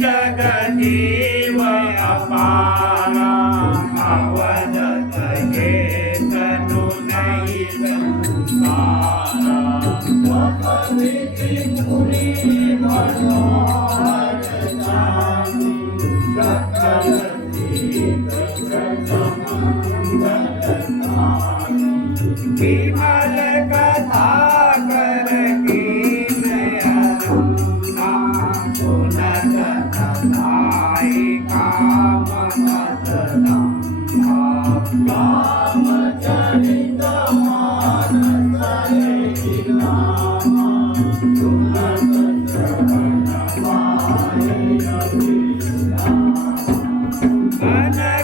जगजीव अपारा अवदत ये तनु नहीं संसारा स्वपरिति पुरी मनोहर जानी सकल तीर्थ मंगलकारी विमल कथा कर की रामचरित मन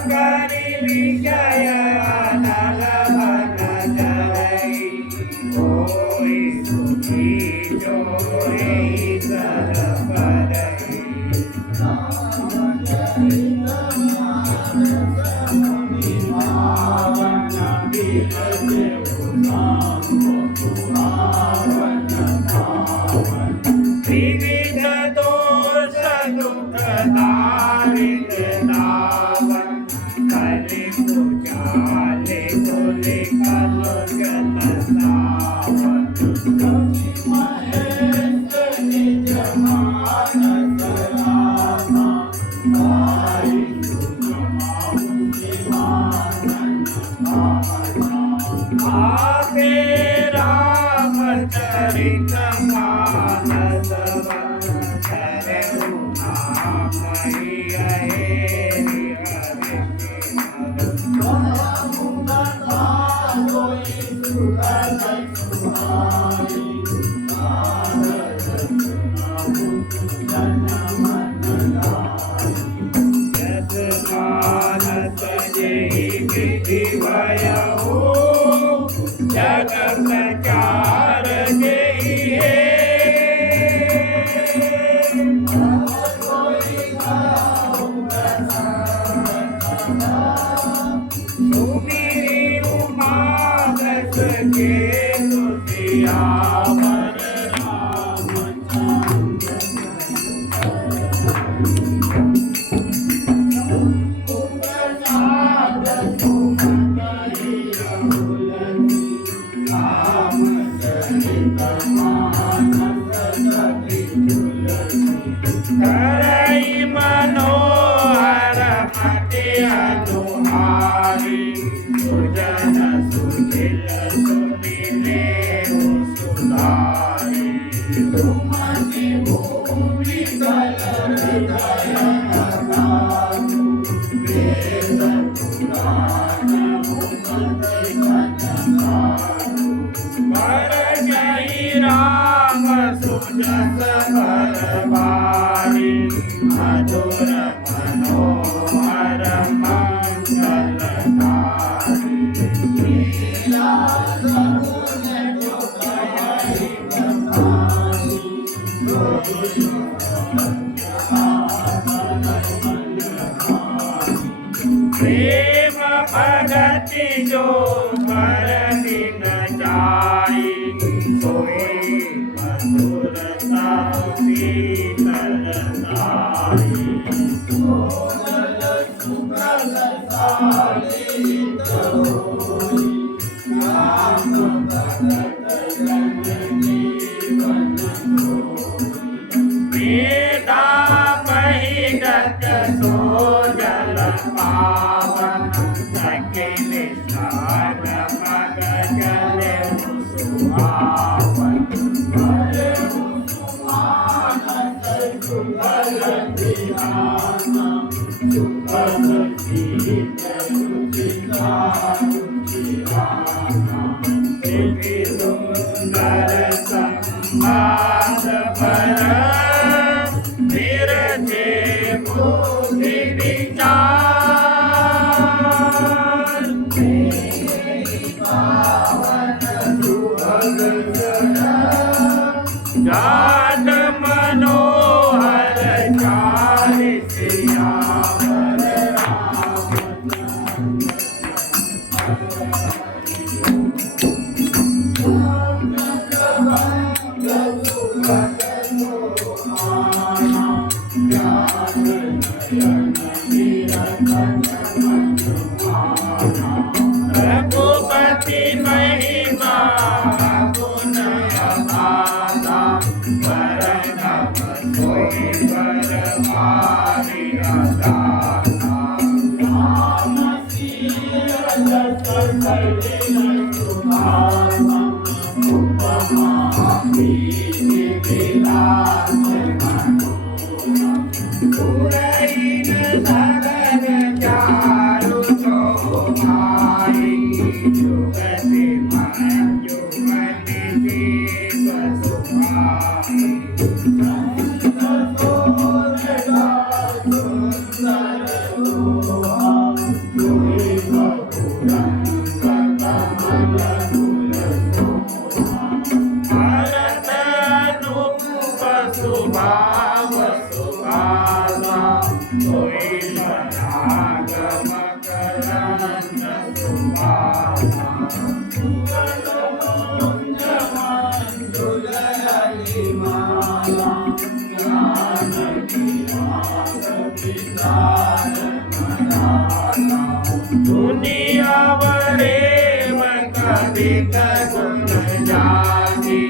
करि विजय नल भन जरई कोई सुखी जोई सर परई विविध दोष दुख दारिद दावन कलि पुजाले तुले कल जन सावन महेश निज मानस रामा आई आगे रामचरित मानस करहु नामई अहेरि हरि जस मानस जेहि विधि भयउ जगत चार जेहि हे सुमिरि उमा दस के सियावर करई मनोहर मति अनुहारी सुजन सुशील सुनिले सुधारी सुमति भूमि कलर दयानु वेद पुराण मुमति कनकानु वर जय राम सुजस भरवारी मधुर मनोहर मंगलकारी लीला समुन जो कहि बखानी प्रेम भगति जो पर दिन जाई सोई मधुरता शीतल साई सोनल सुगल सालित होई राम भगत जननी बन वेदा महिगत सो जल पावन सकिल सार मग जल सुहावन सुखल धियाना सुखल शीतल रुचिराना दिव्य सुंदर संवाद भर दुनियावरेव कवित गुण जाति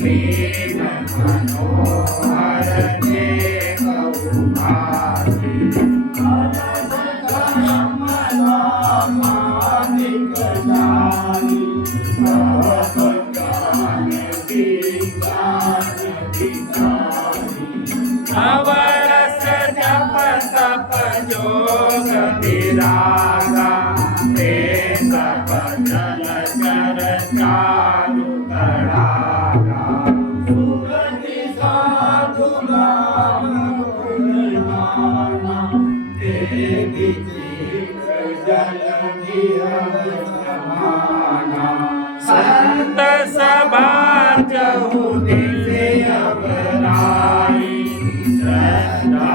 प्रेम मनोहर देव उभाति नवरस जप तप जोग विरागा ते सब जल चर चारु तड़ागा सुगति साधु नाम गुणगाना ते विचित्र जल समाना संत सभा जहु दिव्य अवराई श्रद्धा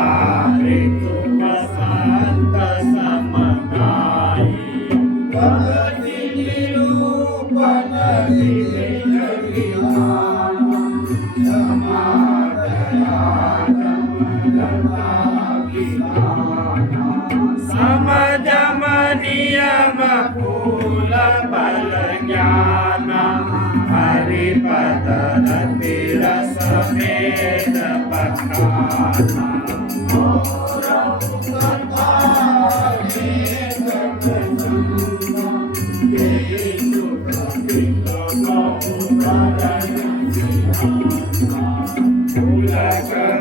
ऋतु वसंत समगाई भक्ति निरूपण समजम नियम फूल बल ज्ञान हरिपद रति रस भेद पठाना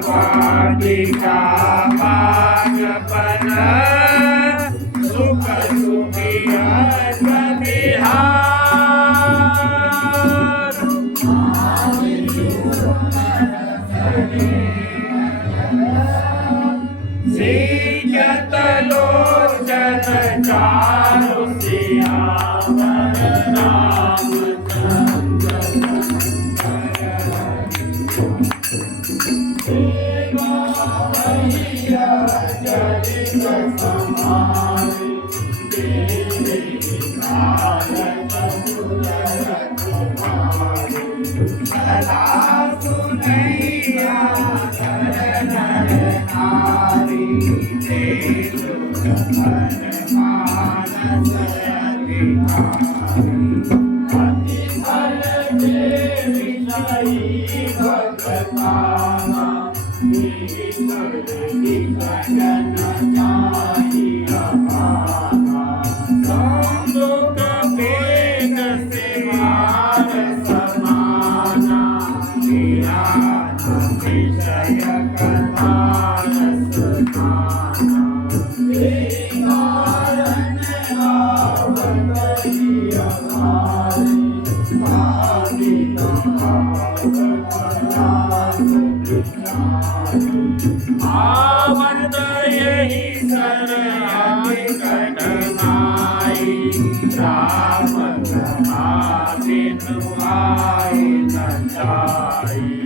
वाटिका पागपन सुख सुखिया विहार सीजत लोचन चारु सियावर रामचंद्र आवत यही शरणाई कठनाई राम समाधि नुआई न जाई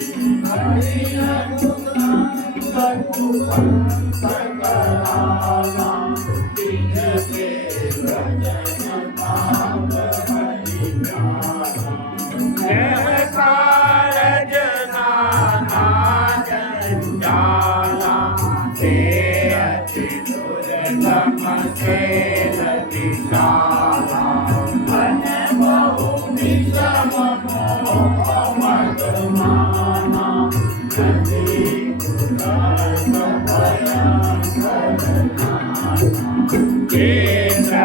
केन्द्र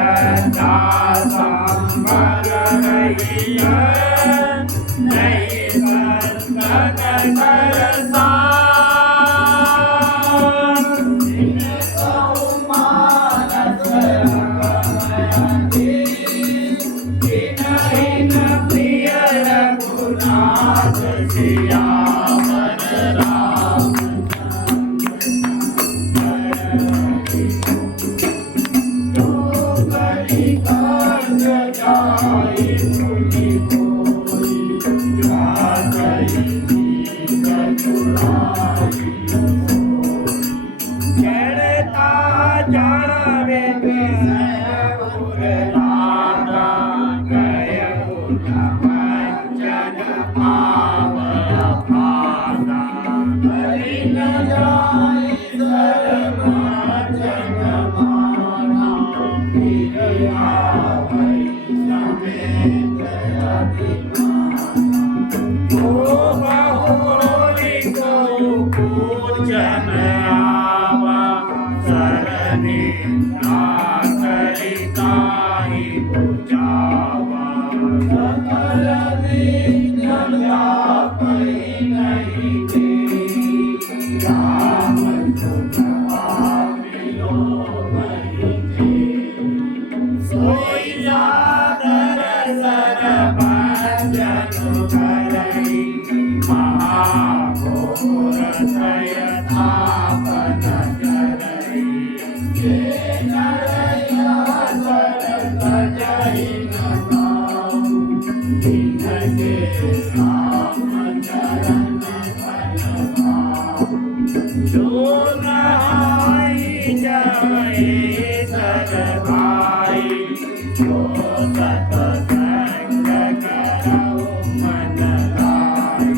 दासं न जाए सर्वजन माना फिर आवै समेत अभिमाना ओ बहुरोरी को पूजन आवा सरने ना करिता ही पूजावा सकल विघ्न व्यापै नहीं दे राम सुखपावियो नहीं दे सोई सादर सर भजन करई महाघोर त्रयतापन करई ये नरया सरत जय नाम दीन के राम चरण फल पाऊं जो नहाई जाए सर भाई जो सतसंग करौ मन लाई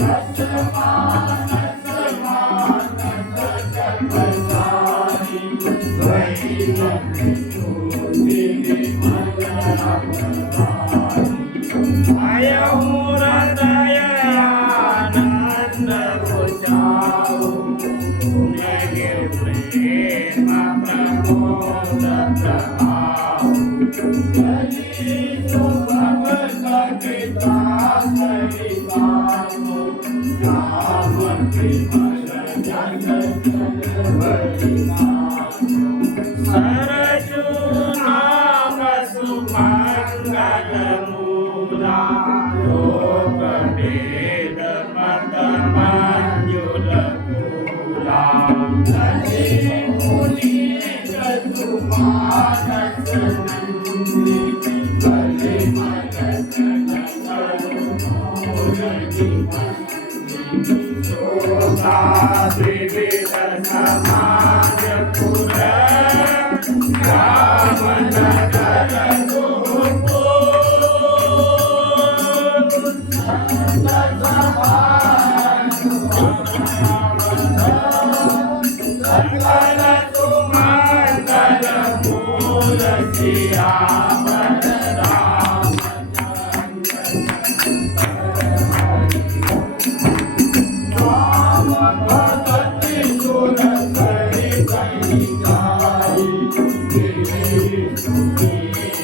दस मानस मानस जप साई वही ज्योति विमल अवतारी आयहु हृदय आनंद बुझाओ पुण्य प्रेम प्रमोद प्रभाव जली सुभग कविता सरिताओ राम विमल जन जन बलिदानो सरजू नाम सुमंगल मूला लोक वेद मत मंजुल मूला जनि मुनि जसुमानस नंदी बलि मल जन करुणोरति शोभा त्रिविध समाज पुर राम नगर दुर्गो संत समान सकल सुमंगल मूल सियावर राम भगति सुर करि कहि गाई गिरि सुखी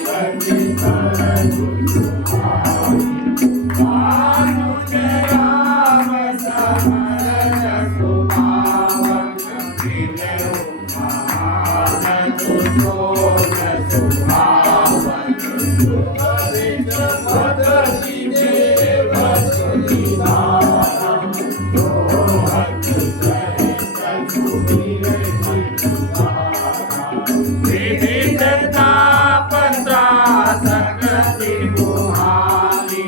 रति सरजु सुहाई मानुष राम समर सुभावन विनय महान सुशोभ सुभावन सुकरित भगति देव सुनिधान सोहत सहित सुधीर विविधता पंद्रा सकति मुहारी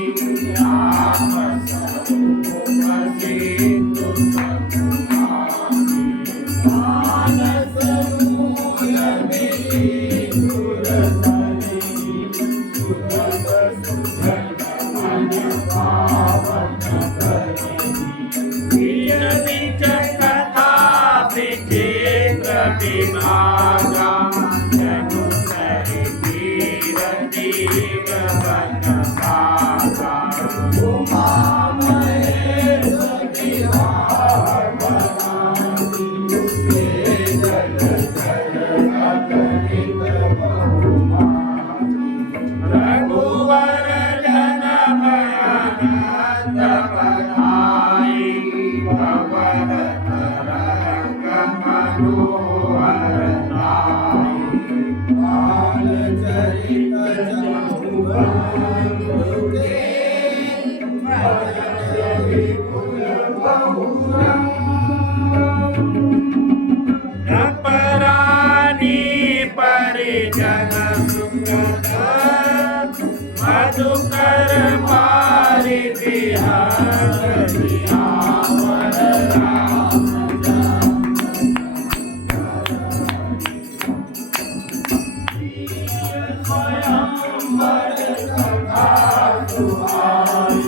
राम स्वरूप सिंधु सकुमारी मानस मूल में सुर सरी सुगत सुगत मन पावन करी वीर बीच कथा विचित्र विभागा जनु सरि कीरति गगन भागा उमा महेश विहार बनाती जल जल अगणित बहुमानी रघुवर जन भयानंद बधाई भवन तरंग मनोहर नाई बाल चरित जमुगे भजन विपुल बहुरंग अपरानी परिजन सुखद मधुकर पारि बिहार सियावर स्वयंवर कथा सुहाई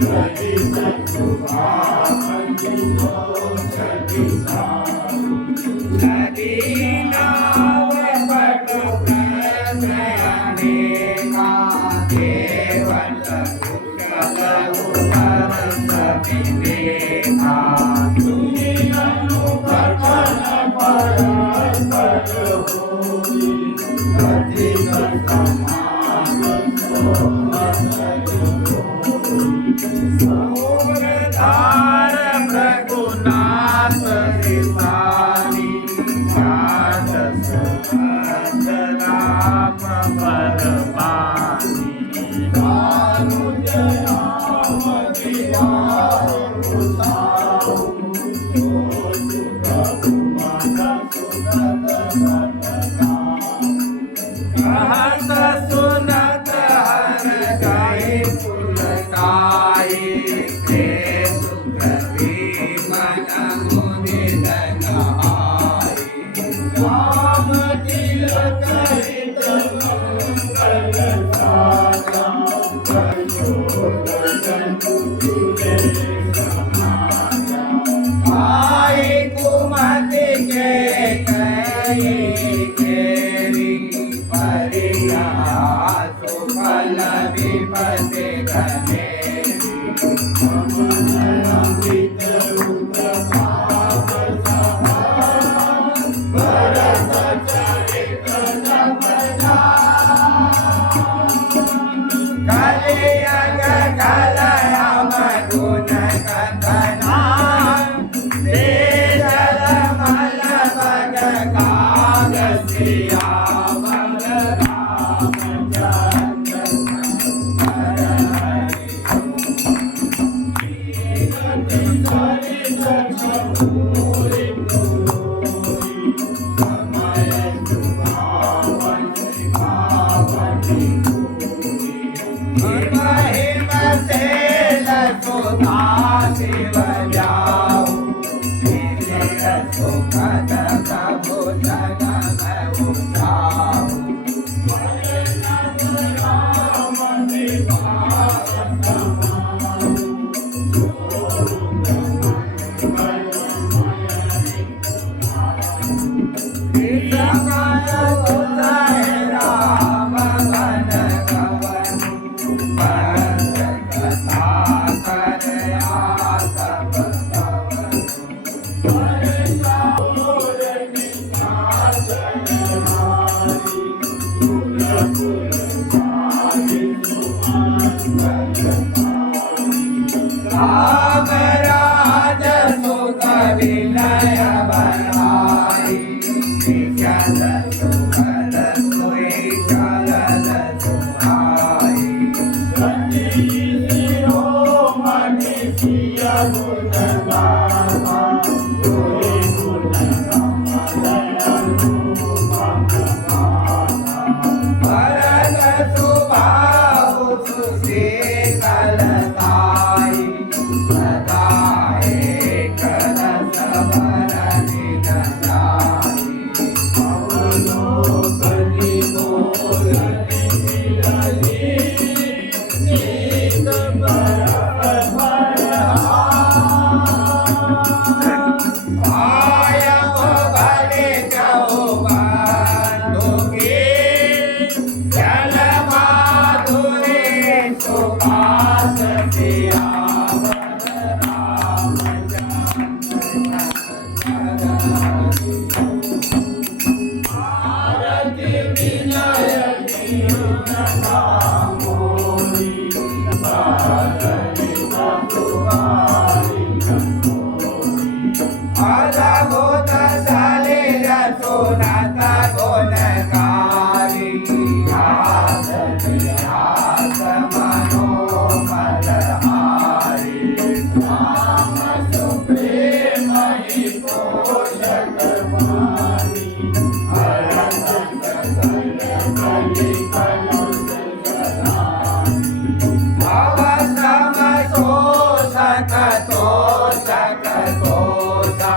सरित सुभा नदी नाव पट प्रसयानेका देवत कुशल उपरस विवेका तुम्ही अनुकर्षण परस्पर होई अधिक धार प्रघुनाथ रिसाली जात सुमत राम परमानी कहत सुनत हर गाय पुलकाई ते सुखी मन मुनि धन आई राम तिलक हित मंगल सारा आई कुमति के कई केरी परिया सुफल विपति घनेरी कलियग कलयम गुण कथना दे जल मल बग कागसिया बल महिम से लसुधा शिव जाऊ सुखद प्रभु जगत उठाऊ राज सुख विनय बनाई चल सुखद सोई चल सुहाई मणि सिया गुण गावा भरत सुभाव सुशीतल ताई सदा एक रस भरनि जाई अवलोकनि मोरनि मिलहि नीत बरस आयव भले चौबंधु के जल माधुरी सुभाष सियावर आरति विनय मोरी अद्भुत सलिल सुनत गुणकारी हास विलास मनोमल हारी राम सुप्रेम ही पोषक वाणी हरत सकल कलि कलुष जलानी भव सम शोषक तोषक तोषा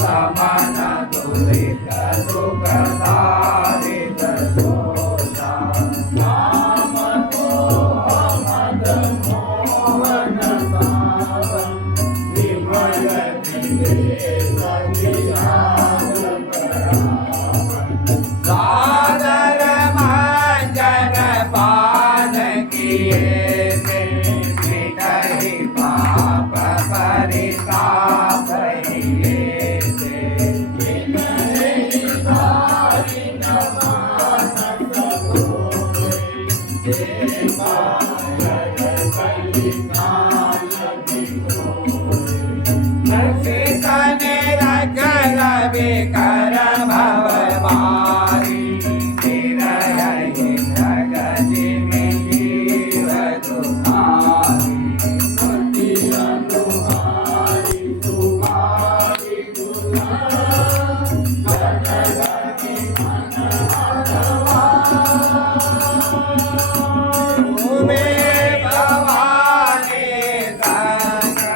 समन दुरित दुःखदारित दोषा राम को मद मोहन सावन विमल दिवे सादर मंजन पान किए थे मिटहि पाप परिताप हिए थे सीतने रखल विकर भव मारी निरयहि जगति में जीव दुखारी तुम्हें भवानी संकरहि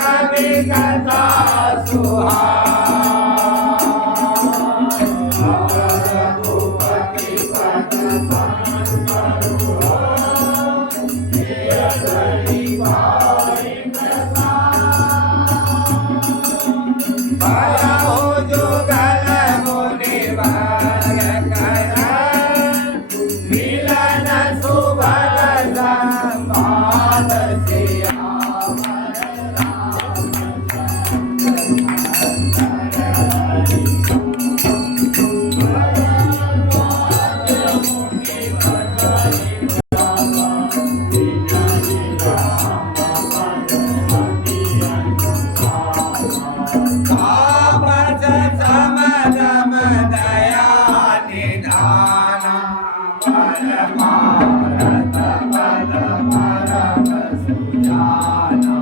कवि कथा तापस समदम दया निधान परमारथ पद परम सुजाना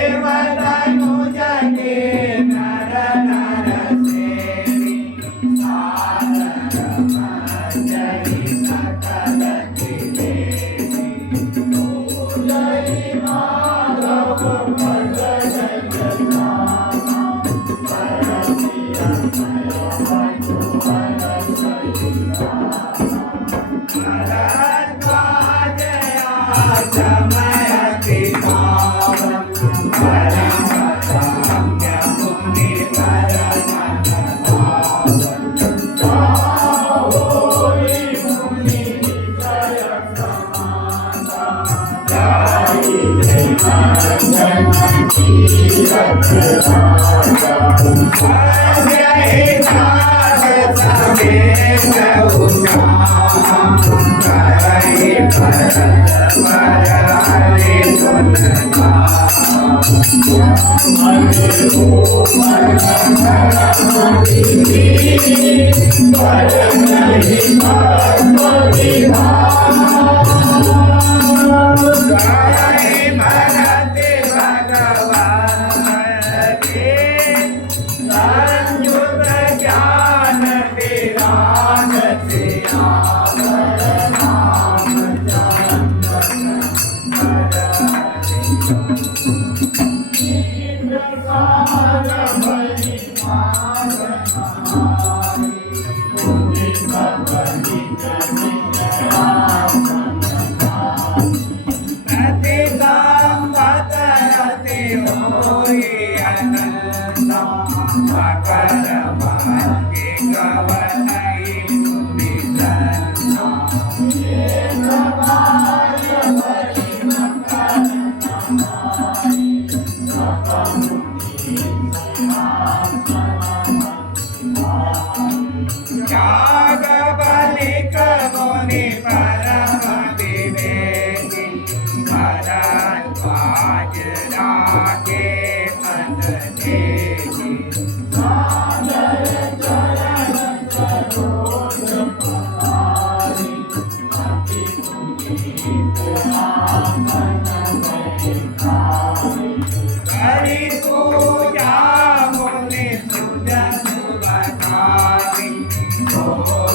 देवतनुज के नर नर सेवी सादर मंजरि सकल त्रिवेणी पूजहि माधव पद समयति भावं परम साम्य मुनि परम Oh